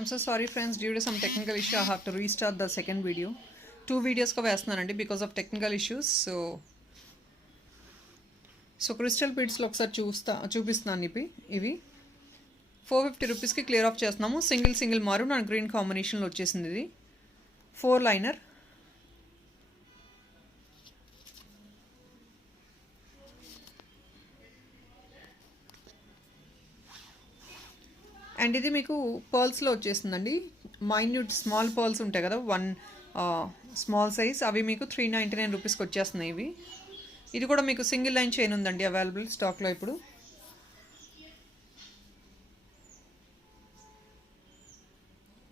I'm so sorry friends, due to some technical issue I have to restart the second video. 2 videos ka వేస్తున్నానండి because of technical issues. So crystal beads లో ఒకసారి చూపిస్తున్నాను ఇవి 450 rupees కి clear of చేస్తున్నాము. Single maroon and green combination లో వచ్చేసింది. ఇది 4 లైనర్. అండ్ ఇది మీకు పర్ల్స్లో వచ్చేస్తుందండి. మైన్యూట్ స్మాల్ పర్ల్స్ ఉంటాయి కదా, 1 స్మాల్ సైజ్, అవి మీకు 399 రూపీస్కి వచ్చేస్తున్నాయి ఇవి. ఇది కూడా మీకు సింగిల్ లైన్ చైన్ ఉందండి అవైలబుల్ స్టాక్లో ఇప్పుడు.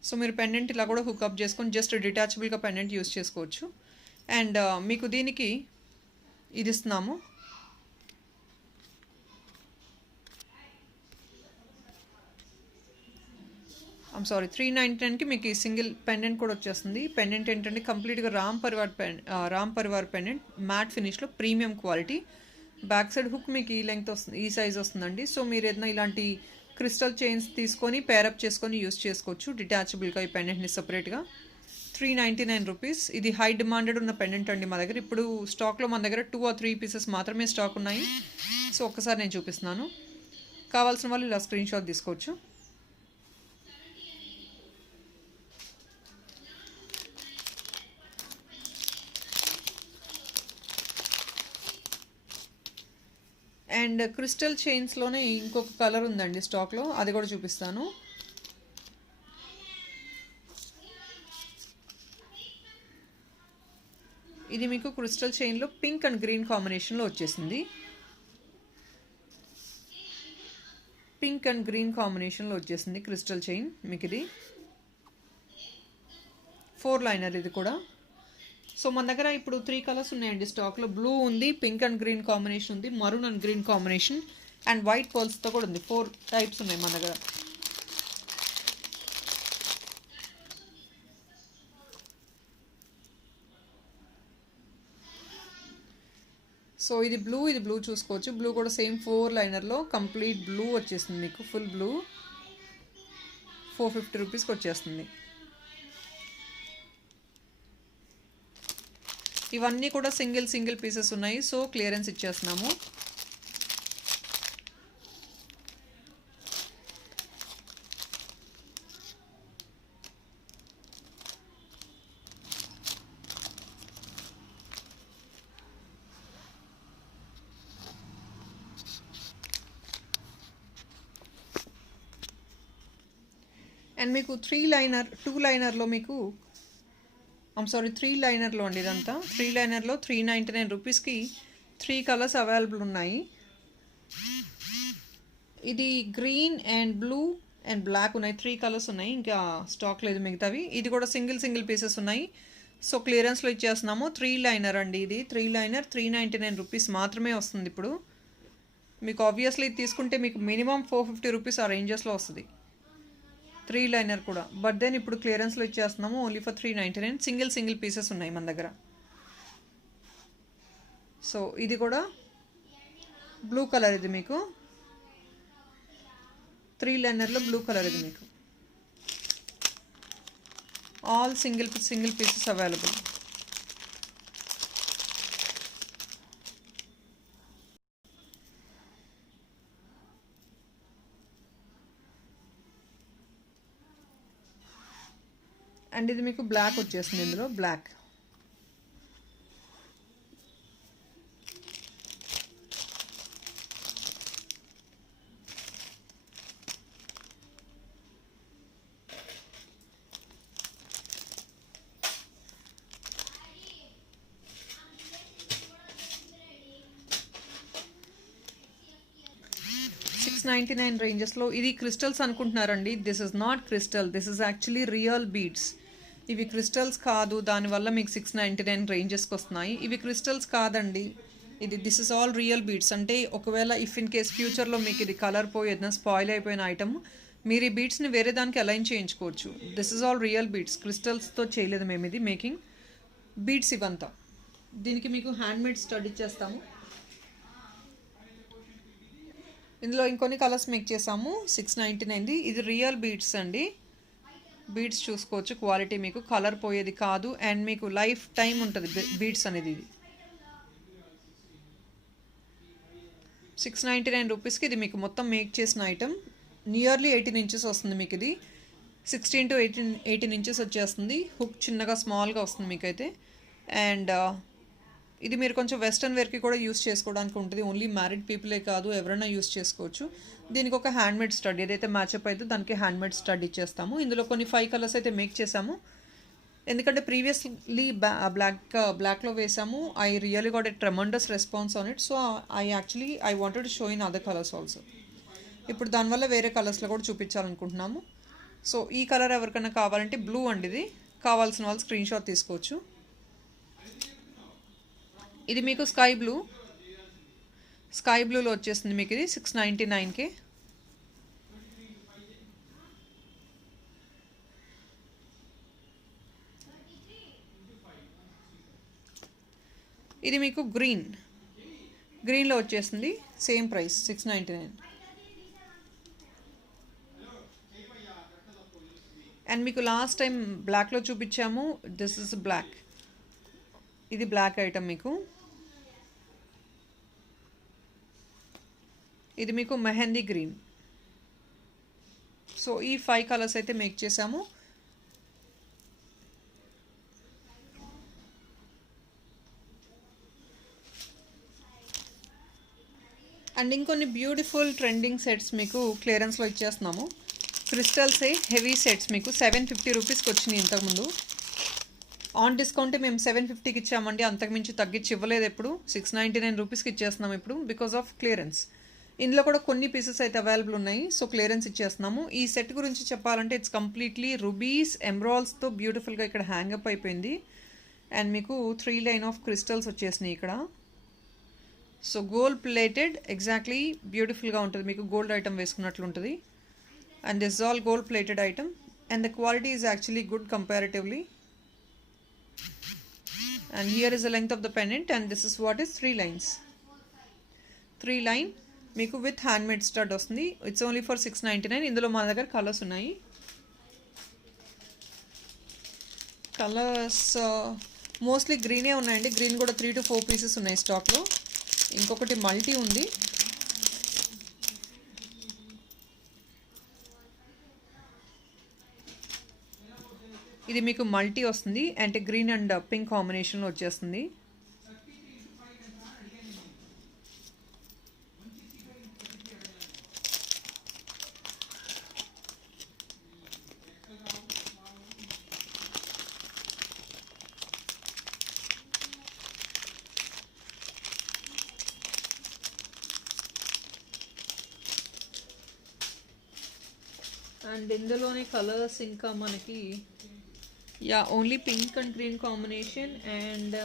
సో మీరు పెండెంట్ ఇలా కూడా హుక్అప్ చేసుకొని జస్ట్ డిటాచబుల్గా పెండెంట్ యూస్ చేసుకోవచ్చు. అండ్ మీకు దీనికి ఇది ఇస్తున్నాము. సారీ 399కి మీకు ఈ సింగిల్ పెండెంట్ కూడా వచ్చేస్తుంది. పెండెంట్ ఏంటంటే కంప్లీట్గా రామ్ పరివార్ పెండెంట్ మ్యాట్ ఫినిష్లో premium quality. Back side hook మీకు ఈ లెంగ్త్ వస్తుంది, ఈ సైజ్ వస్తుందండి. సో మీరు ఏదైనా ఇలాంటి క్రిస్టల్ చైన్స్ తీసుకొని పేరప్ చేసుకొని యూస్ చేసుకోవచ్చు డిటాచబుల్గా ఈ పెండెంట్ని సపరేట్గా. 399 రూపీస్. ఇది హై డిమాండెడ్ ఉన్న పెండెంట్ అండి మా దగ్గర. ఇప్పుడు స్టాక్లో మన దగ్గర 2 or 3 పీసెస్ మాత్రమే స్టాక్ ఉన్నాయి. సో ఒక్కసారి నేను చూపిస్తున్నాను. కావాల్సిన వాళ్ళు ఇలా స్క్రీన్ షాట్ తీసుకోవచ్చు. అండ్ క్రిస్టల్ చైన్స్లోనే ఇంకొక కలర్ ఉందండి స్టాక్లో, అది కూడా చూపిస్తాను. ఇది మీకు క్రిస్టల్ చైన్లో పింక్ అండ్ గ్రీన్ కాంబినేషన్లో వచ్చేసింది. పింక్ అండ్ గ్రీన్ కాంబినేషన్లో వచ్చేసింది క్రిస్టల్ చైన్ మీకు. ఇది 4 లైనర్ ఇది కూడా. సో మన దగ్గర ఇప్పుడు 3 కలర్స్ ఉన్నాయండి స్టాక్లో. బ్లూ ఉంది, పింక్ అండ్ గ్రీన్ కాంబినేషన్ ఉంది, maroon and green combination, and white పర్ల్స్తో కూడా ఉంది. 4 టైప్స్ ఉన్నాయి మన దగ్గర. సో ఇది బ్లూ చూసుకోవచ్చు. బ్లూ కూడా సేమ్ 4 లైనర్లో కంప్లీట్ బ్లూ వచ్చేస్తుంది మీకు. ఫుల్ బ్లూ 450 రూపీస్కి వచ్చేస్తుంది. ఇవన్నీ కూడా సింగిల్ పీసెస్ ఉన్నాయి. సో క్లియరెన్స్ ఇచ్చేస్తున్నాము. అండ్ మీకు 2 లైనర్లో మీకు 3 లైనర్లో అండి ఇదంతా. 3 లైనర్లో 399 రూపీస్కి 3 కలర్స్ అవైలబుల్ ఉన్నాయి. ఇది green and blue and black ఉన్నాయి. 3 కలర్స్ ఉన్నాయి, ఇంకా స్టాక్ లేదు మిగతావి. ఇది కూడా సింగిల్ పీసెస్ ఉన్నాయి. సో క్లియరెన్స్లో ఇచ్చేస్తున్నాము. 3 లైనర్ అండి ఇది. 3 లైనర్ 399 రూపీస్ మాత్రమే వస్తుంది ఇప్పుడు మీకు. ఆబ్వియస్లీ ఇది తీసుకుంటే మీకు మినిమం 450 రూపీస్ ఆ రేంజెస్లో వస్తుంది 3 లైనర్ కూడా. బట్ దెన్ ఇప్పుడు క్లియరెన్స్లో ఇచ్చేస్తున్నాము ఓన్లీ ఫర్ 399. సింగిల్ పీసెస్ ఉన్నాయి మన దగ్గర. సో ఇది కూడా బ్లూ కలర్, ఇది మీకు 3 లైనర్లో బ్లూ కలర్ ఇది మీకు. All single pieces available. And ఇది మీకు బ్లాక్ వచ్చేస్తుంది ఇందులో. బ్లాక్ $699 రేంజెస్లో. ఇది క్రిస్టల్స్ అనుకుంటున్నారండి. This is not crystal, this is actually real beads. ఇవి క్రిస్టల్స్ కాదు, దానివల్ల మీకు 699 రేంజెస్కి వస్తున్నాయి. ఇవి క్రిస్టల్స్ కాదండి, this is all real beads. అంటే ఒకవేళ ఇఫ్ ఇన్ కేస్ ఫ్యూచర్లో మీకు ఇది కలర్ పోయి ఏదైనా స్పాయిల్ అయిపోయిన ఐటమ్, మీరు ఈ బీడ్స్ని వేరే దానికి అలైన్ చేయించుకోవచ్చు. This is all real beads, క్రిస్టల్స్తో చేయలేదు మేము. ఇది మేకింగ్ బీడ్స్ ఇవంతా. దీనికి మీకు హ్యాండ్మేడ్ స్టడ్ ఇచ్చేస్తాము. ఇందులో ఇంకొన్ని కలర్స్ మేక్ చేసాము. 699 ఇది రియల్ బీడ్స్ అండి. బీడ్స్ చూసుకోవచ్చు, క్వాలిటీ మీకు కలర్ పోయేది కాదు అండ్ మీకు లైఫ్ టైం ఉంటుంది బీడ్స్ అనేది. ఇది 699 రూపీస్కి ఇది మీకు మొత్తం మేక్ చేసిన ఐటమ్. నియర్లీ 18 ఇంచెస్ వస్తుంది మీకు. ఇది 16 to 18 ఇంచెస్ వచ్చేస్తుంది. హుక్ చిన్నగా స్మాల్గా వస్తుంది మీకైతే. అండ్ ఇది మీరు కొంచెం వెస్ట్రన్ వేర్కి కూడా యూస్ చేసుకోవడానికి ఉంటుంది. ఓన్లీ మ్యారీడ్ పీపులే కాదు, ఎవరైనా యూస్ చేసుకోవచ్చు. దీనికి ఒక హ్యాండ్మేడ్ స్టడ్ ఏదైతే మ్యాచప్ అయితే దానికి హ్యాండ్మేడ్ స్టడ్ ఇచ్చేస్తాము. ఇందులో కొన్ని 5 కలర్స్ అయితే మేక్ చేసాము, ఎందుకంటే ప్రీవియస్లీ బ్లాక్లో వేసాము. I really got a tremendous response on it. So I wanted to show in other colours also. ఇప్పుడు దానివల్ల వేరే కలర్స్లో కూడా చూపించాలనుకుంటున్నాము. సో ఈ కలర్ ఎవరికైనా కావాలంటే బ్లూ అండి, ఇది కావాల్సిన వాళ్ళు స్క్రీన్ షాట్ తీసుకోవచ్చు. ఇది మీకు స్కై బ్లూలో వచ్చేస్తుంది మీకు. ఇది 699కే. ఇది మీకు గ్రీన్లో వచ్చేస్తుంది, సేమ్ ప్రైస్ 699. అండ్ మీకు లాస్ట్ టైం బ్లాక్లో చూపించాము, దిస్ ఇస్ బ్లాక్. ఇది బ్లాక్ ఐటమ్ మీకు. ఇది మీకు మెహందీ గ్రీన్. సో ఈ 5 కలర్స్ అయితే మేక్ చేసాము. అండ్ ఇంకొన్ని బ్యూటిఫుల్ ట్రెండింగ్ సెట్స్ మీకు క్లియరెన్స్లో ఇచ్చేస్తున్నాము. క్రిస్టల్సే హెవీ సెట్స్ మీకు 750 రూపీస్కి వచ్చినాయి ఇంతకుముందు. ఆన్ డిస్కౌంటే మేము 750కి ఇచ్చామండి, అంతకుమించి తగ్గించి ఇవ్వలేదు. ఎప్పుడు 699 రూపీస్కి ఇచ్చేస్తున్నాం ఇప్పుడు బికాస్ ఆఫ్ క్లియరెన్స్. ఇందులో కూడా కొన్ని పీసెస్ అయితే అవైలబుల్ ఉన్నాయి, సో క్లియరెన్స్ ఇచ్చేస్తున్నాము. ఈ సెట్ గురించి చెప్పాలంటే ఇట్స్ కంప్లీట్లీ రూబీస్ ఎమరాల్డ్స్తో బ్యూటిఫుల్గా ఇక్కడ హ్యాంగప్ అయిపోయింది. అండ్ మీకు 3 లైన్ ఆఫ్ క్రిస్టల్స్ వచ్చేసినాయి ఇక్కడ. సో గోల్డ్ ప్లేటెడ్, ఎగ్జాక్ట్లీ బ్యూటిఫుల్గా ఉంటుంది మీకు, గోల్డ్ ఐటమ్ వేసుకున్నట్లు ఉంటుంది. And this all gold plated item and the quality is actually good comparatively. And here is the length of the pendant and this is what is 3 lines. 3 line మీకు with handmade stud వస్తుంది. It's only for 699. ఇందులో మన దగ్గర colours ఉన్నాయి. Colours mostly గ్రీనే ఉన్నాయండి. Green కూడా 3 to 4 pieces ఉన్నాయి స్టాక్లో. ఇంకొకటి మల్టీ ఉంది. ఇది మీకు మల్టీ వస్తుంది అంటే గ్రీన్ అండ్ పింక్ కాంబినేషన్లో వచ్చేస్తుంది. అండ్ ఇందులోనే కలర్స్ ఇంకా మనకి only pink and green combination and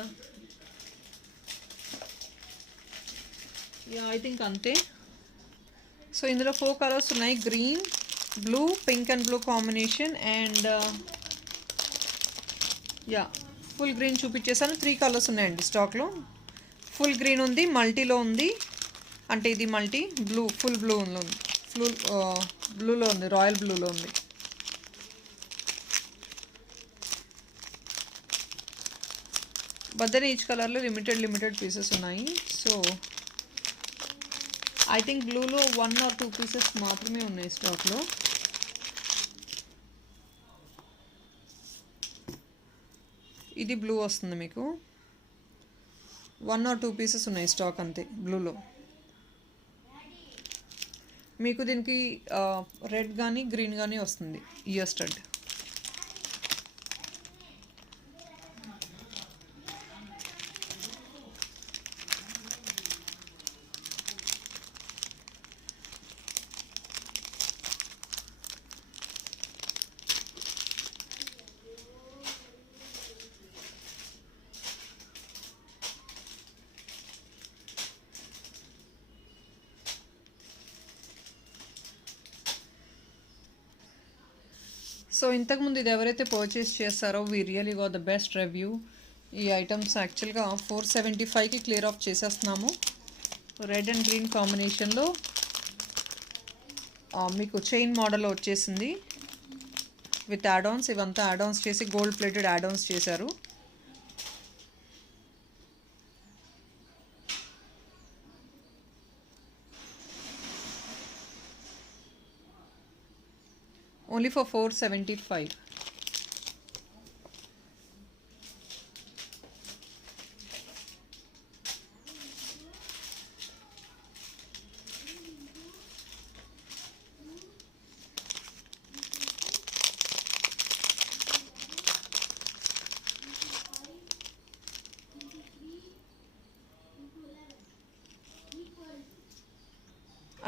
I think అంతే. సో ఇందులో 4 కలర్స్ ఉన్నాయి, green, blue, pink and blue combination and full green చూపించేసాను. 3 కలర్స్ ఉన్నాయండి స్టాక్లో. ఫుల్ గ్రీన్ ఉంది, మల్టీలో ఉంది, అంటే ఇది మల్టీ, బ్లూ, ఫుల్ బ్లూలో ఉంది, బ్లూలో ఉంది, రాయల్ బ్లూలో ఉంది. బట్ దెన్ ఈచ్ కలర్లో లిమిటెడ్ పీసెస్ ఉన్నాయి. సో ఐ థింక్ బ్లూలో 1 or 2 పీసెస్ మాత్రమే ఉన్నాయి స్టాక్లో. ఇది బ్లూ వస్తుంది మీకు, 1 or 2 పీసెస్ ఉన్నాయి స్టాక్ అంతే బ్లూలో. మీకు దీనికి రెడ్ కానీ గ్రీన్ కానీ వస్తుంది ఇయర్ స్టడ్. సో ఇంతకుముందు ఇది ఎవరైతే పర్చేస్ చేస్తారో we really got the best review. ఈ ఐటమ్స్ యాక్చువల్గా 475కి క్లియర్ ఆఫ్ చేసేస్తున్నాము. రెడ్ అండ్ గ్రీన్ కాంబినేషన్లో మీకు చైన్ మోడల్లో వచ్చేసింది. With add ons. ఇవంతా యాడ్-ఆన్స్ చేసి గోల్డ్ ప్లేటెడ్ యాడ్-ఆన్స్ చేశారు. Only for 475.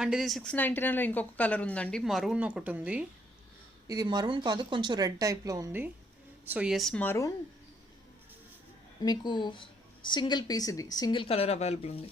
అండ్ ఇది 699లో ఇంకొక కలర్ ఉందండి, మరూన్ ఒకటి ఉంది. ఇది మరూన్ కాదు, కొంచెం రెడ్ టైప్లో ఉంది. సో ఎస్, మరూన్ మీకు సింగిల్ పీస్, ఇది సింగిల్ కలర్ అవైలబుల్ ఉంది.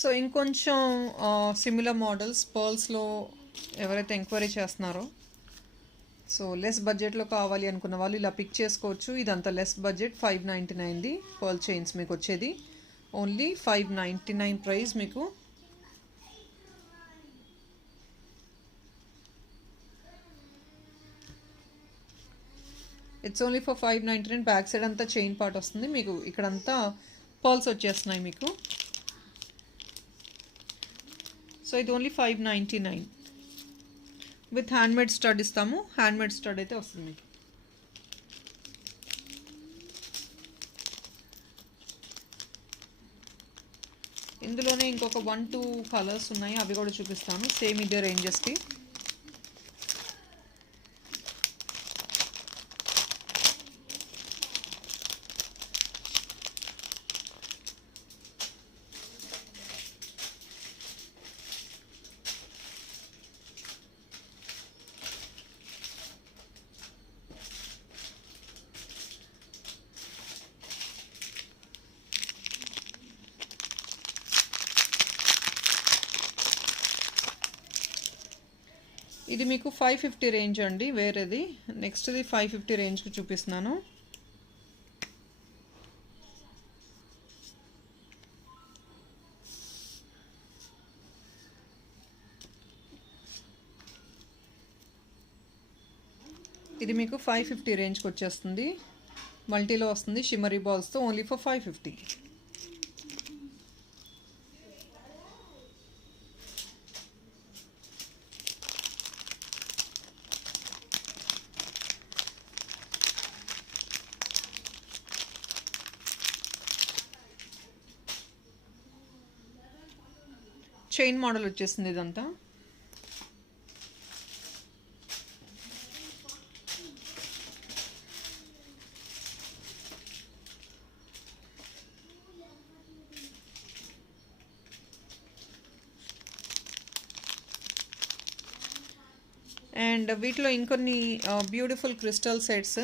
సో ఇంకొంచెం సిమిలర్ మోడల్స్ పర్ల్స్లో ఎవరైతే ఎంక్వైరీ చేస్తున్నారో, సో లెస్ బడ్జెట్లో కావాలి అనుకున్న వాళ్ళు ఇలా పిక్ చేసుకోవచ్చు. ఇదంతా లెస్ బడ్జెట్, 599ది పర్ల్ చైన్స్ మీకు వచ్చేది. ఓన్లీ 599 ప్రైస్ మీకు. It's only for 599. Back side అంతా చైన్ పార్ట్ వస్తుంది మీకు, ఇక్కడంతా పర్ల్స్ వచ్చేస్తున్నాయి మీకు. సో ఇది ఓన్లీ 599 విత్ హ్యాండ్మేడ్ స్టడ్ ఇస్తాము. హ్యాండ్మేడ్ స్టడ్ అయితే వస్తుంది మీకు. ఇందులోనే ఇంకొక 1-2 కలర్స్ ఉన్నాయి, అవి కూడా చూపిస్తాను సేమ్ ఇదే రేంజెస్కి. ఇది మీకు 550 రేంజ్ అండి వేరేది. నెక్స్ట్ది 550 రేంజ్కి చూపిస్తున్నాను. ఇది మీకు 550 రేంజ్కి వచ్చేస్తుంది. మల్టీలో వస్తుంది షిమరీ బాల్స్తో, ఓన్లీ ఫర్ 550. చైన్ మోడల్ వచ్చేసింది ఇదంతా. అండ్ వీటిలో ఇంకొన్ని beautiful crystal sets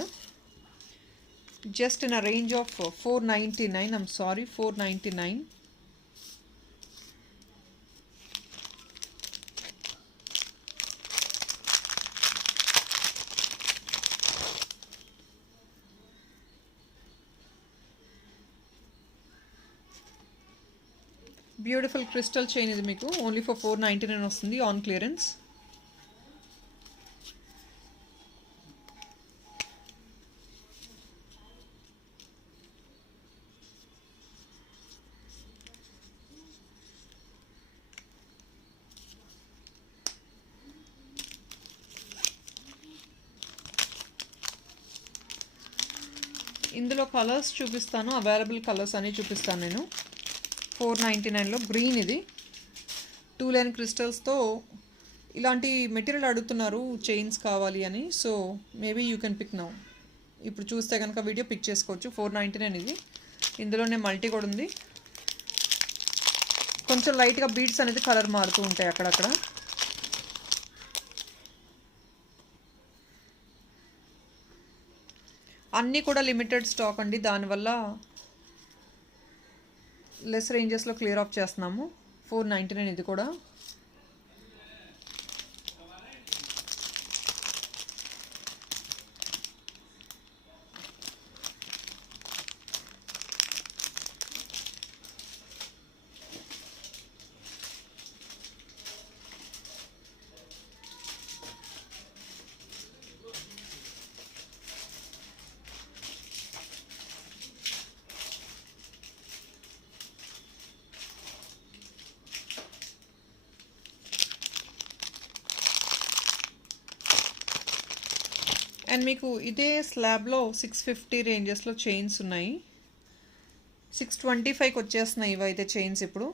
just in a range of 499. I'm sorry, 499. Beautiful crystal chain ఇది మీకు ఓన్లీ ఫర్ 499 వస్తుంది ఆన్ క్లియరెన్స్. ఇందులో కలర్స్ చూపిస్తాను, అవైలబుల్ కలర్స్ అన్నీ చూపిస్తాను నేను. 499లో గ్రీన్, ఇది 2 లైన్ క్రిస్టల్స్తో ఇలాంటి మెటీరియల్ అడుగుతున్నారు చైన్స్ కావాలి అని. So maybe you can pick now. ఇప్పుడు చూస్తే కనుక వీడియో పిక్ చేసుకోవచ్చు. 499 ఇది. ఇందులోనే మల్టీ కూడా ఉంది. కొంచెం లైట్గా బీడ్స్ అనేది కలర్ మారుతూ ఉంటాయి అక్కడక్కడ. అన్నీ కూడా లిమిటెడ్ స్టాక్ అండి, దానివల్ల లెస్ రేంజెస్లో క్లియర్ ఆఫ్ చేస్తున్నాము. 499 ఇది కూడా. అండ్ మీకు ఇదే స్లాబ్లో 650 రేంజెస్లో చైన్స్ ఉన్నాయి. 625కి వచ్చేస్తున్నాయి ఇవైతే చైన్స్ ఇప్పుడు.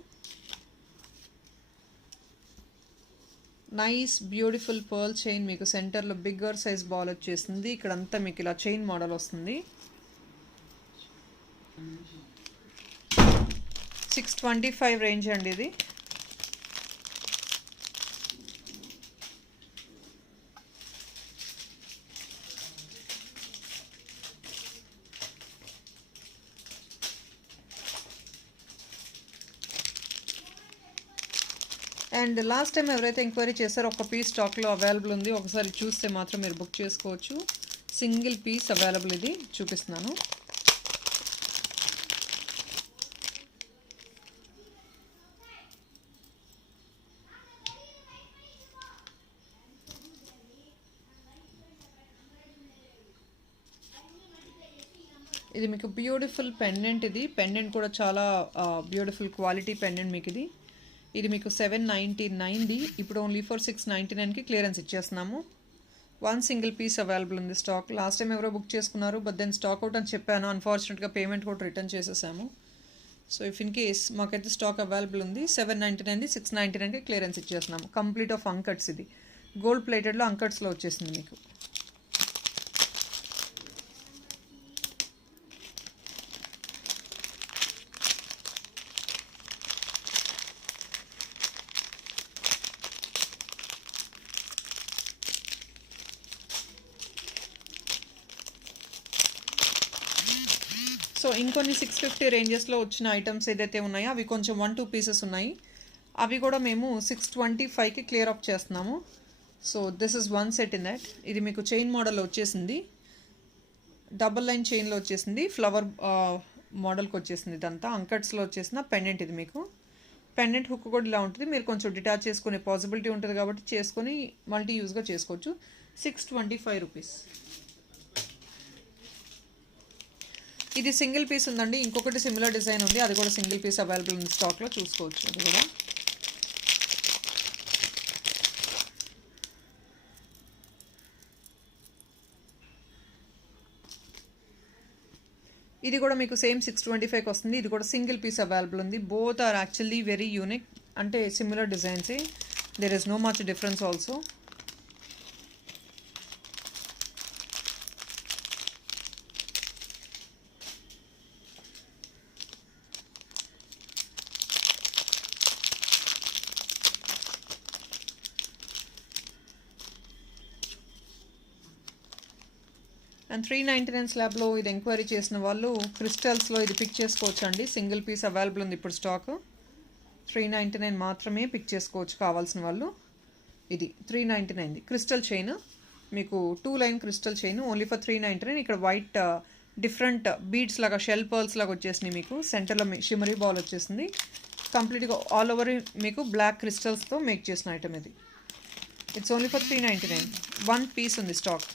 నైస్ బ్యూటిఫుల్ పర్ల్ చైన్, మీకు సెంటర్లో బిగ్గర్ సైజ్ బాల్ వచ్చేసింది. ఇక్కడంతా మీకు ఇలా చైన్ మోడల్ వస్తుంది. 625 రేంజ్ అండి ఇది. అండ్ లాస్ట్ టైం ఎవరైతే ఎంక్వైరీ చేశారో ఒక పీస్ స్టాక్లో అవైలబుల్ ఉంది. ఒకసారి చూస్తే మాత్రం మీరు బుక్ చేసుకోవచ్చు. సింగిల్ పీస్ అవైలబుల్, ఇది చూపిస్తున్నాను. ఇది మీకు బ్యూటిఫుల్ పెండెంట్. ఇది పెండెంట్ కూడా చాలా బ్యూటిఫుల్ క్వాలిటీ పెండెంట్ మీకు ఇది. ఇది మీకు 799ది, ఇప్పుడు ఓన్లీ ఫర్ 699కి క్లియరెన్స్ ఇచ్చేస్తున్నాము. వన్ సింగిల్ పీస్ అవైలబుల్ ఉంది స్టాక్. లాస్ట్ టైం ఎవరో బుక్ చేసుకున్నారు, బట్ దెన్ స్టాక్ అవుట్ అని చెప్పాను. అన్ఫార్చునేట్గా పేమెంట్ కూడా రిటర్న్ చేసేసాము. సో ఇఫ్ ఇన్ కేస్ మాకైతే స్టాక్ అవైలబుల్ ఉంది. 799ది 699కి క్లియరెన్స్ ఇచ్చేస్తున్నాము. కంప్లీట్ ఆఫ్ అంకట్స్, ఇది గోల్డ్ ప్లేటెడ్లో అంకట్స్లో వచ్చేసింది మీకు. సో ఇంకొన్ని 650 రేంజెస్లో వచ్చిన ఐటమ్స్ ఏదైతే ఉన్నాయో అవి కొంచెం 1-2 పీసెస్ ఉన్నాయి. అవి కూడా మేము 625కి క్లియర్ అప్ చేస్తున్నాము. So this is one set in that. ఇది మీకు చైన్ మోడల్ వచ్చేసింది, డబుల్ లైన్ చైన్లో వచ్చేసింది, ఫ్లవర్ మోడల్కి వచ్చేసింది. ఇదంతా అంకట్స్లో వచ్చేసిన పెండెంట్. ఇది మీకు పెండెంట్ హుక్ కూడా ఇలా ఉంటుంది. మీరు కొంచెం డిటాచ్ చేసుకునే పాసిబిలిటీ ఉంటుంది కాబట్టి చేసుకొని మల్టీ యూజ్గా చేసుకోవచ్చు. 625 రూపీస్. ఇది సింగిల్ పీస్ ఉందండి. ఇంకొకటి సిమిలర్ డిజైన్ ఉంది, అది కూడా సింగిల్ పీస్ అవైలబుల్ ఉంది స్టాక్లో, చూసుకోవచ్చు. అది కూడా ఇది కూడా మీకు సేమ్ 625కి వస్తుంది. ఇది కూడా సింగిల్ పీస్ అవైలబుల్ ఉంది. Both are actually very unique, అంటే సిమిలర్ డిజైన్సే. There is no much difference also. And 399 స్లాబ్లో ఇది ఎంక్వైరీ చేసిన వాళ్ళు క్రిస్టల్స్లో ఇది పిక్ చేసుకోవచ్చు అండి. సింగిల్ పీస్ అవైలబుల్ ఉంది ఇప్పుడు స్టాక్. 399 మాత్రమే పిక్ చేసుకోవచ్చు కావాల్సిన వాళ్ళు. ఇది 399ది క్రిస్టల్ చైన్, మీకు 2 line crystal chain only for 399. ఇక్కడ వైట్ డిఫరెంట్ బీడ్స్ లాగా, షెల్ పర్ల్స్ లాగా వచ్చేసినాయి. మీకు సెంటర్లో షిమరీ బాల్ వచ్చేసింది. కంప్లీట్గా ఆల్ ఓవర్ మీకు బ్లాక్ క్రిస్టల్స్తో మేక్ చేసిన ఐటమ్ ఇది. It's only for 399. One piece ఉంది స్టాక్.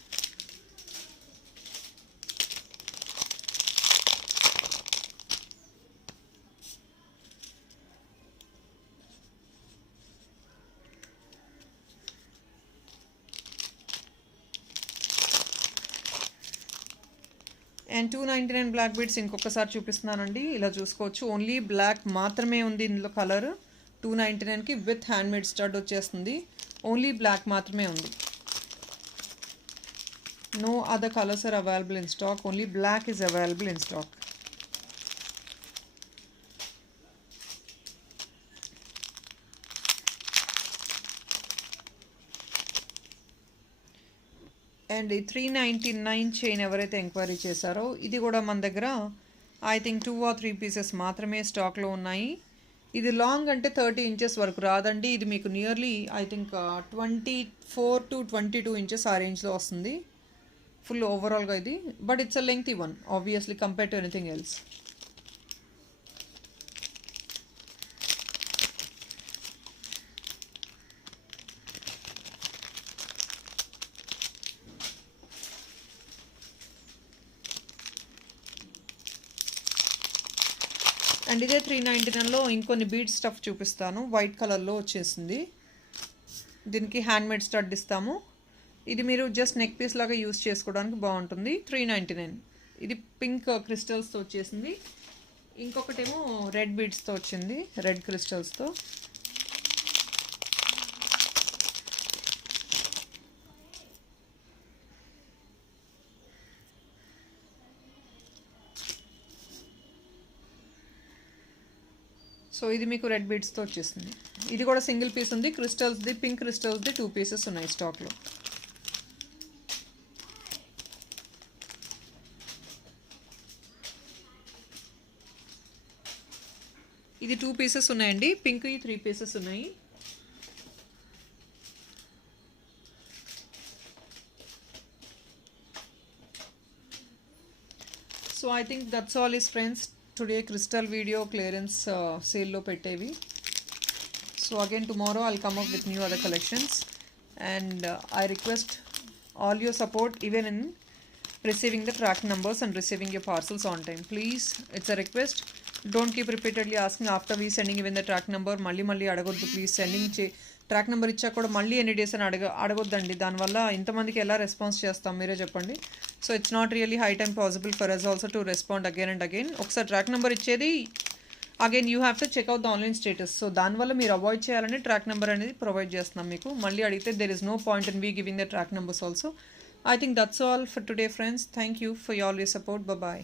అండ్ 299 బ్లాక్ బీడ్స్ ఇంకొకసారి చూపిస్తున్నానండి. ఇలా చూసుకోవచ్చు. ఓన్లీ బ్లాక్ మాత్రమే ఉంది ఇందులో కలర్. 299కి విత్ హ్యాండ్మేడ్ స్టడ్ వచ్చేస్తుంది. ఓన్లీ బ్లాక్ మాత్రమే ఉంది. No other colours are available in stock. Only black is available in stock. And ఈ 399 చైన్ ఎవరైతే ఎంక్వైరీ చేశారో ఇది కూడా మన దగ్గర ఐ థింక్ 2 or 3 పీసెస్ మాత్రమే స్టాక్లో ఉన్నాయి. ఇది లాంగ్ అంటే 30 ఇంచెస్ వరకు రాదండి. ఇది మీకు nearly I think 24 to 22 inches ఆ రేంజ్లో వస్తుంది ఫుల్ ఓవరాల్గా ఇది. But it's a lengthy one obviously compare to anything else. And ఇదే 399లో ఇంకొన్ని బీడ్ స్టఫ్ చూపిస్తాను. వైట్ కలర్లో వచ్చేసింది. దీనికి హ్యాండ్మేడ్ స్టడ్ ఇస్తాము. ఇది మీరు జస్ట్ నెక్ పీస్ లాగా యూస్ చేసుకోవడానికి బాగుంటుంది. 399. ఇది పింక్ క్రిస్టల్స్తో వచ్చేసింది. ఇంకొకటేమో రెడ్ బీడ్స్తో వచ్చింది, రెడ్ క్రిస్టల్స్తో. సో ఇది మీకు రెడ్ బీడ్స్తో వచ్చేసింది. ఇది కూడా సింగిల్ పీస్ ఉంది. క్రిస్టల్స్ది, పింక్ క్రిస్టల్స్ది 2 పీసెస్ ఉన్నాయి స్టాక్లో. ఇది 2 పీసెస్ ఉన్నాయండి. పింక్ 3 పీసెస్ ఉన్నాయి. So I think that's all is friends today crystal video clearance సేల్లో పెట్టేవి. So again tomorrow I'll come up with new other collections and I request all your support even in receiving the track numbers and receiving your parcels on time. Please, it's a request. Don't keep repeatedly asking after we sending even the track number. మళ్ళీ అడగొద్దు please. Sending track number ఇచ్చాక కూడా మళ్ళీ ఎన్ని days అని అడగొద్దండి. దానివల్ల ఇంతమందికి ఎలా రెస్పాన్స్ చేస్తాం మీరే చెప్పండి. So it's not really high time possible for us also to respond again and again. ఒకసారి ట్రాక్ నెంబర్ ఇచ్చేది again you have to checkout the online status. So దానివల్ల మీరు అవాయిడ్ చేయాలని ట్రాక్ నెంబర్ అనేది ప్రొవైడ్ చేస్తున్నాం మీకు. మళ్ళీ అడిగితే there is no point in we giving the track numbers also. I think that's all for today, friends. Thank you for all your support. Bye bye.